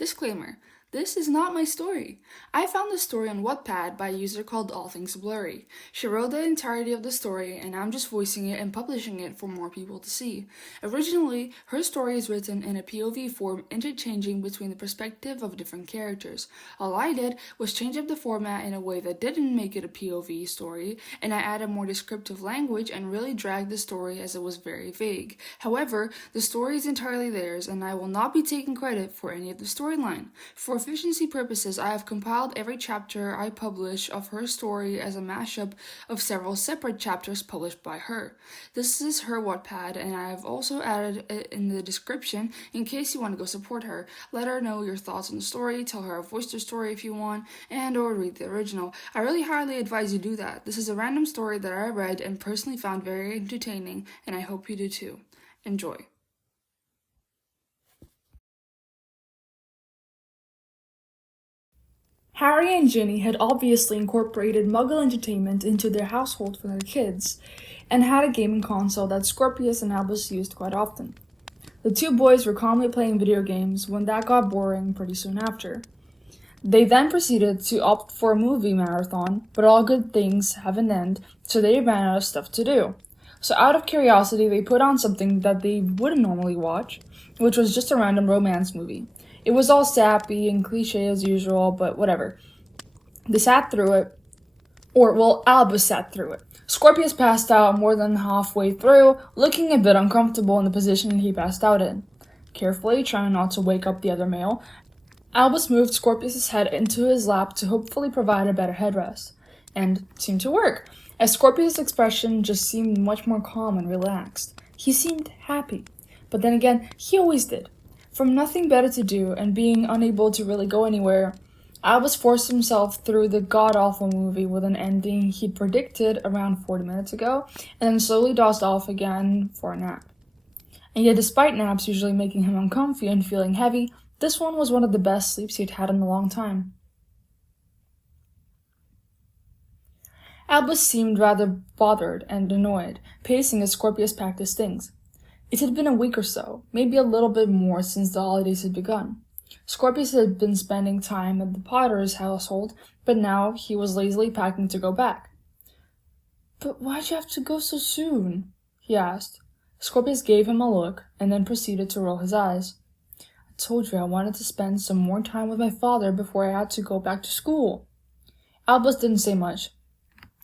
Disclaimer. This is not my story. I found the story on Wattpad by a user called allthingsblurry. She wrote the entirety of the story, and I'm just voicing it and publishing it for more people to see. Originally, her story is written in a POV form, interchanging between the perspective of different characters. All I did was change up the format in a way that didn't make it a POV story, and I added more descriptive language and really dragged the story as it was very vague. However, the story is entirely theirs, and I will not be taking credit for any of the storyline. For efficiency purposes, I have compiled every chapter I publish of her story as a mashup of several separate chapters published by her. This is her Wattpad, and I have also added it in the description in case you want to go support her. Let her know your thoughts on the story, tell her I voiced her story if you want, and or read the original. I really highly advise you do that. This is a random story that I read and personally found very entertaining, and I hope you do too. Enjoy. Harry and Ginny had obviously incorporated Muggle entertainment into their household for their kids, and had a gaming console that Scorpius and Albus used quite often. The two boys were calmly playing video games when that got boring pretty soon after. They then proceeded to opt for a movie marathon, but all good things have an end, so they ran out of stuff to do. So out of curiosity, they put on something that they wouldn't normally watch, which was just a random romance movie. It was all sappy and cliche as usual, but whatever. They sat through it. Albus sat through it. Scorpius passed out more than halfway through, looking a bit uncomfortable in the position he passed out in. Carefully, trying not to wake up the other male, Albus moved Scorpius's head into his lap to hopefully provide a better headrest. And it seemed to work, as Scorpius's expression just seemed much more calm and relaxed. He seemed happy. But then again, he always did. From nothing better to do and being unable to really go anywhere, Albus forced himself through the god-awful movie with an ending he'd predicted around 40 minutes ago, and then slowly dozed off again for a nap. And yet despite naps usually making him uncomfy and feeling heavy, this one was one of the best sleeps he'd had in a long time. Albus seemed rather bothered and annoyed, pacing as Scorpius packed his things. It had been a week or so, maybe a little bit more since the holidays had begun. Scorpius had been spending time at the Potter's household, but now he was lazily packing to go back. "But why'd you have to go so soon?" he asked. Scorpius gave him a look, and then proceeded to roll his eyes. "I told you I wanted to spend some more time with my father before I had to go back to school." Albus didn't say much.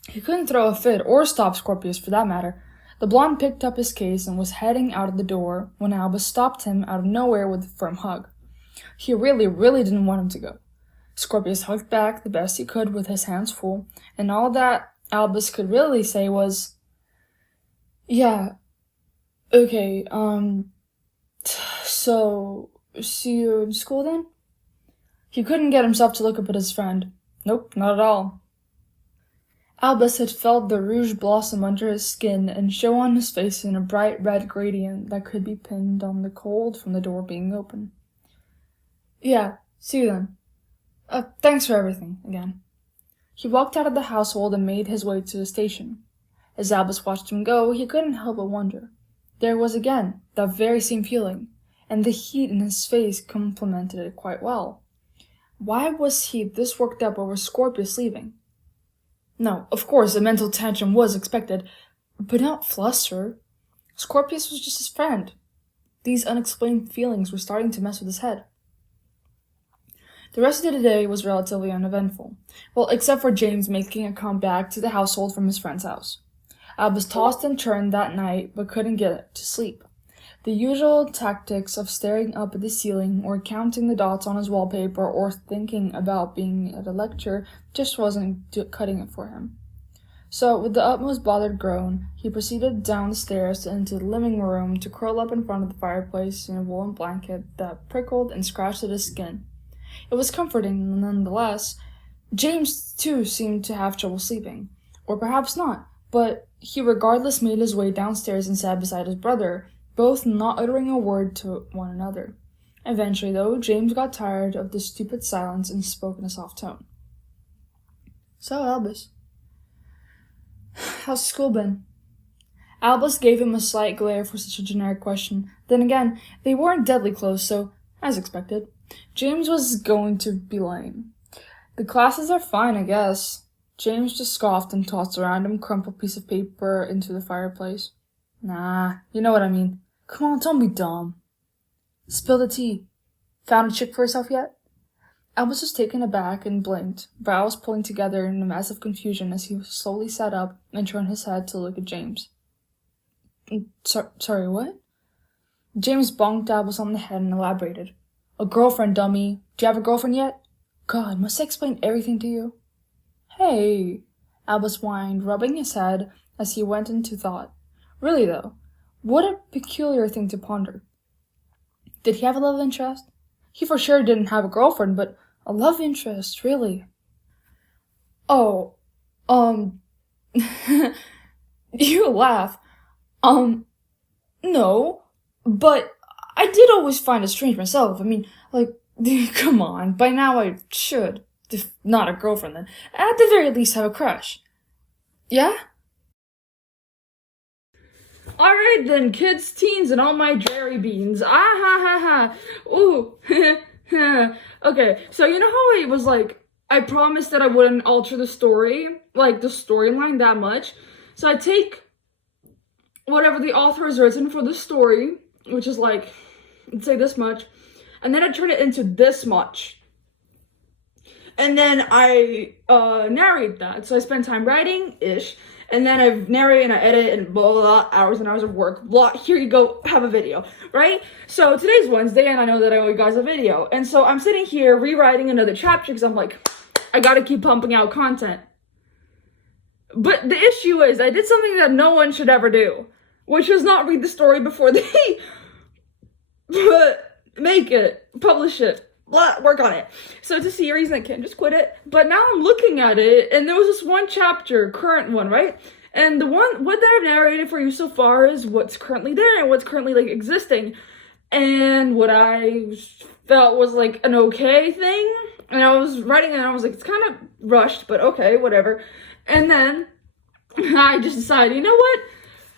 He couldn't throw a fit, or stop Scorpius for that matter. The blonde picked up his case and was heading out of the door when Albus stopped him out of nowhere with a firm hug. He really didn't want him to go. Scorpius hugged back the best he could with his hands full, and all that Albus could really say was, "Yeah, okay, so, see you in school then?" He couldn't get himself to look up at his friend. Nope, not at all. Albus had felt the rouge blossom under his skin and show on his face in a bright red gradient that could be pinned on the cold from the door being open. "Yeah, see you then. Thanks for everything, again." He walked out of the household and made his way to the station. As Albus watched him go, he couldn't help but wonder. There was again that very same feeling, and the heat in his face complemented it quite well. Why was he this worked up over Scorpius leaving? No, of course, a mental tantrum was expected, but not fluster. Scorpius was just his friend. These unexplained feelings were starting to mess with his head. The rest of the day was relatively uneventful. Well, except for James making a comeback to the household from his friend's house. Albus tossed and turned that night, but couldn't get to sleep. The usual tactics of staring up at the ceiling, or counting the dots on his wallpaper, or thinking about being at a lecture just wasn't cutting it for him. So, with the utmost bothered groan, he proceeded down the stairs into the living room to curl up in front of the fireplace in a woolen blanket that prickled and scratched at his skin. It was comforting nonetheless. James, too, seemed to have trouble sleeping. Or perhaps not, but he regardless made his way downstairs and sat beside his brother, both not uttering a word to one another. Eventually, though, James got tired of the stupid silence and spoke in a soft tone. "So, Albus, how's school been?" Albus gave him a slight glare for such a generic question. Then again, they weren't deadly close, so As expected, James was going to be lame. The classes are fine, I guess. James just scoffed and tossed a random crumpled piece of paper into the fireplace. Nah, you know what I mean. Come on, don't be dumb. Spill the tea. Found a chick for herself yet? Albus was taken aback and blinked, brows pulling together in a massive confusion as he slowly sat up and turned his head to look at James. Sorry, what? James bonked Albus on the head and elaborated. A girlfriend, dummy. Do you have a girlfriend yet? God, must I explain everything to you? Hey, Albus whined, rubbing his head as he went into thought. Really, though, what a peculiar thing to ponder. Did he have a love interest? He for sure didn't have a girlfriend, but a love interest, really. Oh, you laugh. No, but I did always find it strange myself. I mean, like, come on, by now I should, if not a girlfriend then, at the very least have a crush. Yeah? Alright then, kids, teens, and all my jerry beans. Ah ha ha ha. Ooh. Okay, so you know how it was like, I promised that I wouldn't alter the story, like the storyline that much. So I take whatever the author has written for the story, which is like, let's say this much, and then I turn it into this much. And then I narrate that. So I spend time writing-ish, and then I narrate and I edit and blah, blah, blah, hours and hours of work. Blah, here you go, have a video, right? So today's Wednesday, and I know that I owe you guys a video. And so I'm sitting here rewriting another chapter because I'm like, I gotta keep pumping out content. But the issue is, I did something that no one should ever do, which is not read the story before they make it, publish it, blah, work on it. So it's a series and I can't just quit it. But now I'm looking at it, and there was this one chapter, current one, right? And what that I've narrated for you so far is what's currently there and what's currently like existing. And what I felt was like an okay thing. And I was writing it and I was like, it's kind of rushed, but okay, whatever. And then I just decided, you know what?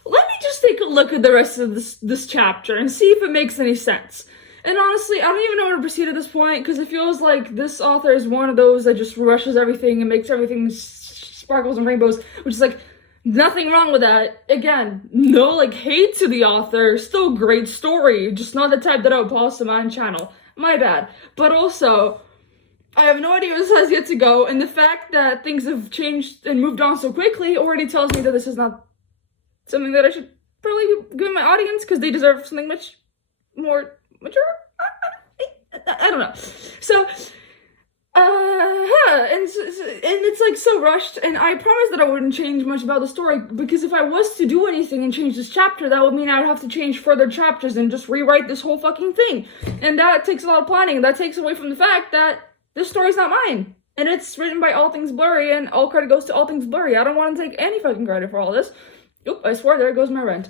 Let me just take a look at the rest of this chapter and see if it makes any sense. And honestly, I don't even know where to proceed at this point, because it feels like this author is one of those that just rushes everything and makes everything sparkles and rainbows, which is like, nothing wrong with that. Again, no like hate to the author, still great story, just not the type that I would post on my channel. My bad. But also, I have no idea where this has yet to go, and the fact that things have changed and moved on so quickly already tells me that this is not something that I should probably give my audience, because they deserve something much more mature? I don't know. So, and it's like so rushed, and I promised that I wouldn't change much about the story, because if I was to do anything and change this chapter, that would mean I would have to change further chapters and just rewrite this whole fucking thing. And that takes a lot of planning, and that takes away from the fact that this story's not mine. And it's written by All Things Blurry, and all credit goes to All Things Blurry. I don't want to take any fucking credit for all this. Oop, I swear, there goes my rent.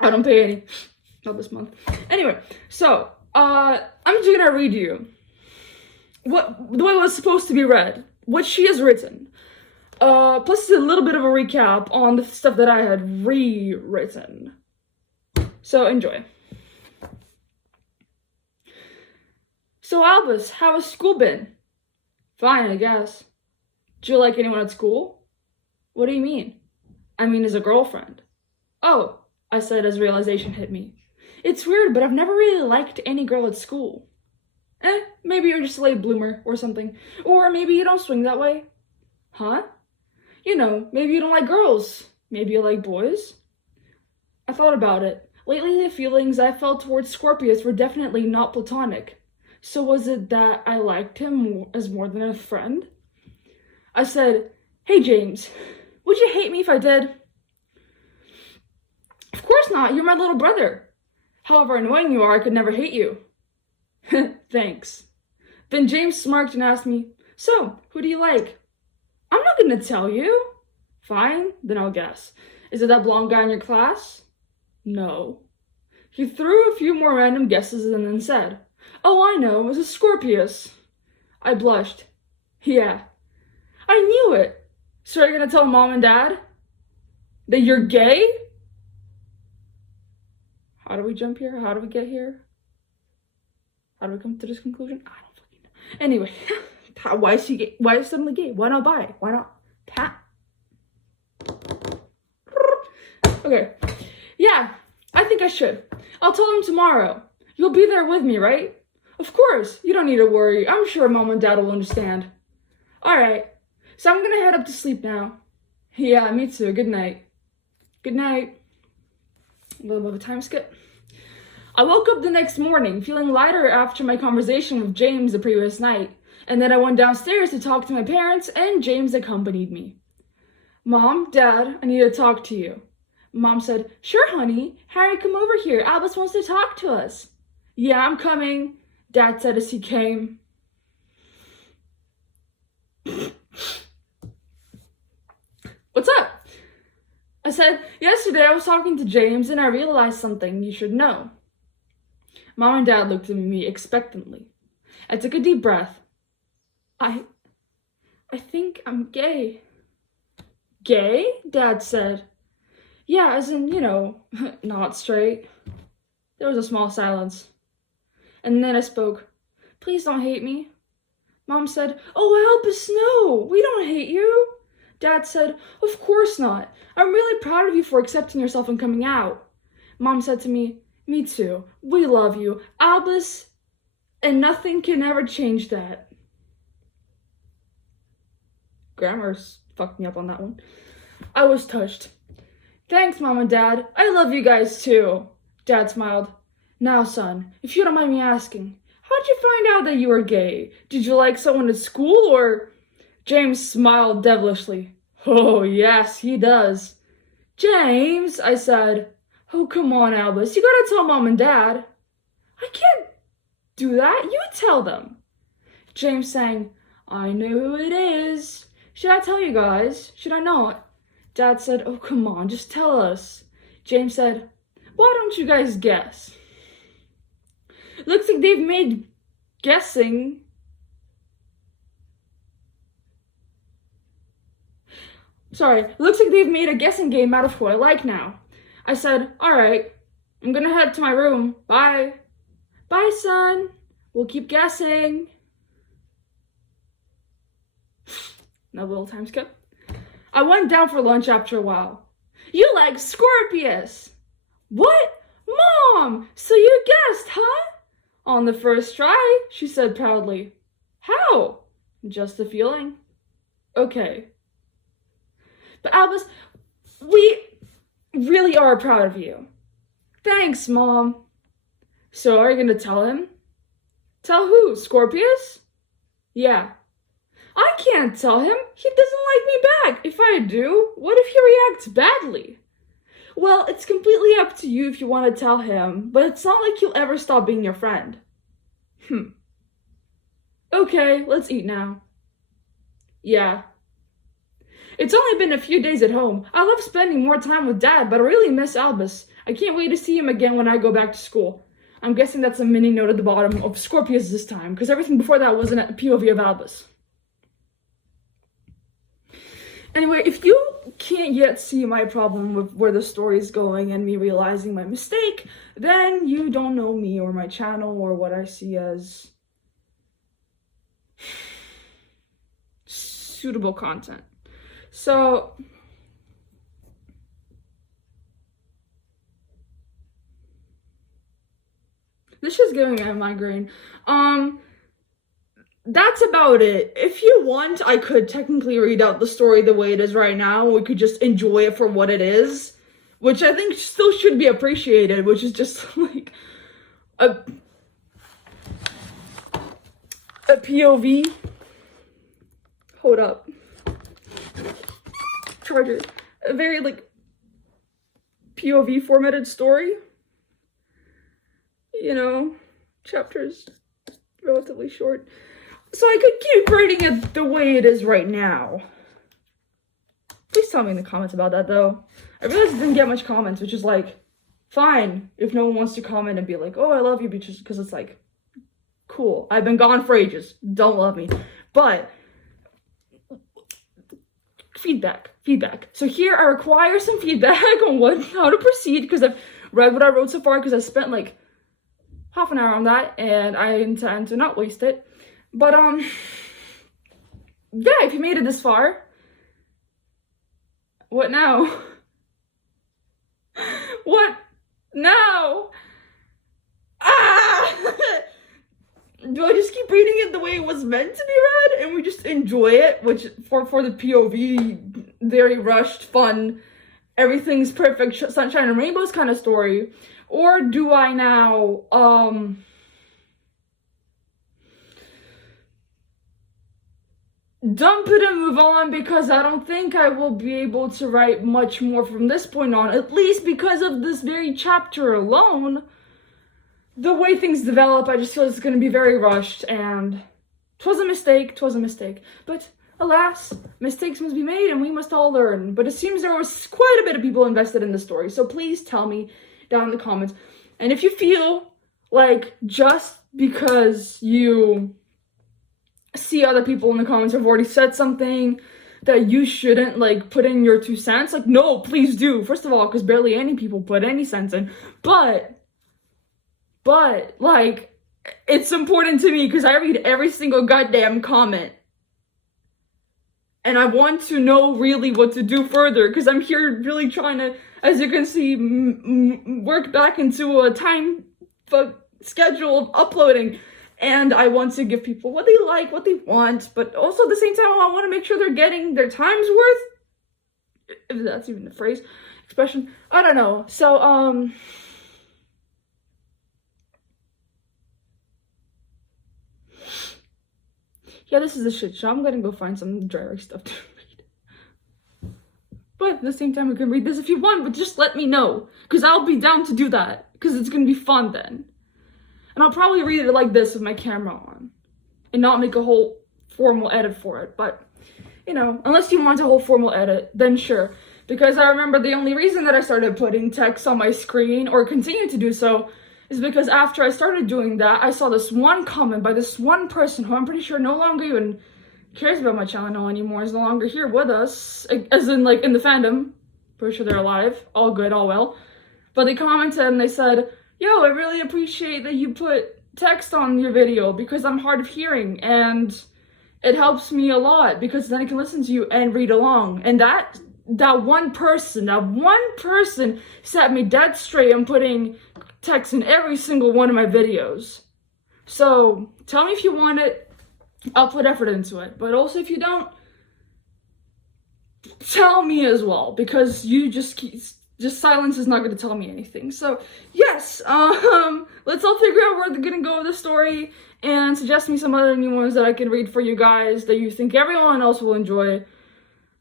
I don't pay any. Not this month. Anyway, so, I'm just gonna read you the way it was supposed to be read, what she has written. Plus a little bit of a recap on the stuff that I had rewritten. So, enjoy. So, Albus, how has school been? Fine, I guess. Do you like anyone at school? What do you mean? I mean, as a girlfriend. Oh, I said as realization hit me. It's weird, but I've never really liked any girl at school. Maybe you're just a late bloomer or something. Or maybe you don't swing that way. Huh? You know, maybe you don't like girls. Maybe you like boys. I thought about it. Lately, the feelings I felt towards Scorbus were definitely not platonic. So was it that I liked him as more than a friend? I said, hey James, would you hate me if I did? Of course not, you're my little brother. However annoying you are, I could never hate you. Thanks. Then James smirked and asked me, so, who do you like? I'm not gonna tell you. Fine, then I'll guess. Is it that blonde guy in your class? No. He threw a few more random guesses and then said, oh, I know, it was a Scorbus. I blushed. Yeah. I knew it. So are you gonna tell mom and dad that you're gay? How do we jump here? How do we get here? How do we come to this conclusion? I don't fucking know. Anyway, why is she gay? Why is she suddenly gay? Why not bi? Why not pat? Okay. Yeah, I think I should. I'll tell him tomorrow. You'll be there with me, right? Of course. You don't need to worry. I'm sure Mom and Dad will understand. Alright. So I'm gonna head up to sleep now. Yeah, me too. Good night. Good night. A little bit of a time skip. I woke up the next morning feeling lighter after my conversation with James the previous night, and then I went downstairs to talk to my parents, and James accompanied me. Mom, Dad, I need to talk to you. Mom said, sure, honey. Harry, come over here. Albus wants to talk to us. Yeah, I'm coming, Dad said as he came. What's up? I said, yesterday I was talking to James and I realized something you should know. Mom and Dad looked at me expectantly. I took a deep breath. I think I'm gay. Gay? Dad said. Yeah, as in, not straight. There was a small silence. And then I spoke. Please don't hate me. Mom said, oh, Albus, no, we don't hate you. Dad said, of course not. I'm really proud of you for accepting yourself and coming out. Mom said to me too. We love you, Albus, and nothing can ever change that. Grammar's fucked me up on that one. I was touched. Thanks, Mom and Dad. I love you guys too. Dad smiled. Now, son, if you don't mind me asking, how'd you find out that you were gay? Did you like someone at school or... James smiled devilishly. Oh, yes, he does. James, I said. Oh, come on, Albus. You gotta tell Mom and Dad. I can't do that. You tell them. James sang, I know who it is. Should I tell you guys? Should I not? Dad said, oh, come on, just tell us. James said, why don't you guys guess? Looks like they've made guessing... looks like they've made a guessing game out of who I like now. I said, alright, I'm gonna head to my room. Bye. Bye, son. We'll keep guessing. Another little time skip. I went down for lunch after a while. You like Scorpius. What? Mom, so you guessed, huh? On the first try, she said proudly. How? Just a feeling. Okay. But Albus, we really are proud of you. Thanks, Mom. So are you gonna tell him? Tell who? Scorpius? Yeah. I can't tell him. He doesn't like me back. If I do, what if he reacts badly? Well, it's completely up to you if you want to tell him, but it's not like he'll ever stop being your friend. Okay, let's eat now. Yeah. It's only been a few days at home. I love spending more time with Dad, but I really miss Albus. I can't wait to see him again when I go back to school. I'm guessing that's a mini note at the bottom of Scorpius this time, because everything before that was a POV of Albus. Anyway, if you can't yet see my problem with where the story's going and me realizing my mistake, then you don't know me or my channel or what I see as suitable content. So, this is giving me a migraine. That's about it. If you want, I could technically read out the story the way it is right now. We could just enjoy it for what it is, which I think still should be appreciated, which is just like a POV. Hold up. Charger. A very POV formatted story. Chapters relatively short. So I could keep writing it the way it is right now. Please tell me in the comments about that, though. I realized I didn't get much comments, which is fine if no one wants to comment and be like, oh, I love you, because it's cool. I've been gone for ages. Don't love me. But feedback. So here I require some feedback on how to proceed, because I've read what I wrote so far, because I spent half an hour on that, and I intend to not waste it. But, yeah, if you made it this far, what now? What now? Ah! Do I just keep reading it the way it was meant to be read, and we just enjoy it, which for the POV, very rushed, fun, everything's perfect, sunshine and rainbows kind of story? Or do I now, dump it and move on, because I don't think I will be able to write much more from this point on, at least because of this very chapter alone. The way things develop, I just feel it's going to be very rushed, and 'twas a mistake. But alas, mistakes must be made, and we must all learn. But it seems there was quite a bit of people invested in the story, so please tell me down in the comments. And if you feel like just because you see other people in the comments have already said something that you shouldn't, like, put in your 2 cents, like, no, please do. First of all, because barely any people put any sense in, but, like, it's important to me because I read every single goddamn comment. And I want to know really what to do further, because I'm here really trying to, as you can see, work back into a time schedule of uploading. And I want to give people what they like, what they want, but also at the same time, I want to make sure they're getting their time's worth. If that's even a phrase, expression, I don't know. So, yeah, this is a shit show. I'm gonna go find some dry erase stuff to read. But at the same time, you can read this if you want, but just let me know, because I'll be down to do that, because it's gonna be fun then. And I'll probably read it like this with my camera on, and not make a whole formal edit for it. But, you know, unless you want a whole formal edit, then sure. Because I remember the only reason that I started putting text on my screen, or continue to do so, is because after I started doing that, I saw this one comment by this one person who I'm pretty sure no longer even cares about my channel anymore, is no longer here with us, as in, like, in the fandom. Pretty sure they're alive, all good, all well. But they commented and they said, yo, I really appreciate that you put text on your video because I'm hard of hearing, and it helps me a lot because then I can listen to you and read along. And that one person set me dead straight on putting text in every single one of my videos. So tell me if you want it, I'll put effort into it. But also if you don't, tell me as well, because you just silence is not going to tell me anything. So yes, let's all figure out where they're going to go with the story, and suggest me some other new ones that I can read for you guys that you think everyone else will enjoy.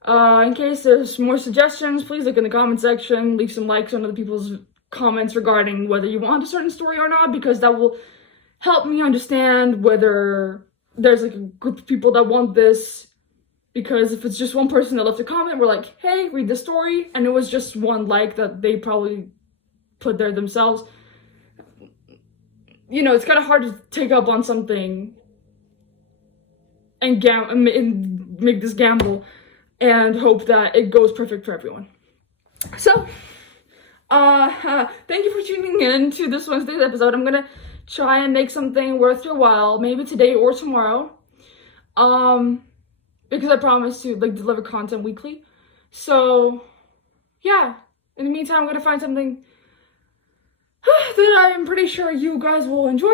In case there's more suggestions, please look in the comment section, leave some likes on other people's comments regarding whether you want a certain story or not, because that will help me understand whether there's like a group of people that want this. Because if it's just one person that left a comment, we're like, hey, read the story, and it was just one like that they probably put there themselves, you know, it's kind of hard to take up on something and make this gamble and hope that it goes perfect for everyone. So, thank you for tuning in to this Wednesday's episode. I'm gonna try and make something worth your while, maybe today or tomorrow. Because I promise to, like, deliver content weekly. So, yeah. In the meantime, I'm going to find something that I'm pretty sure you guys will enjoy.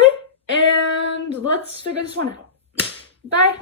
And let's figure this one out. Bye.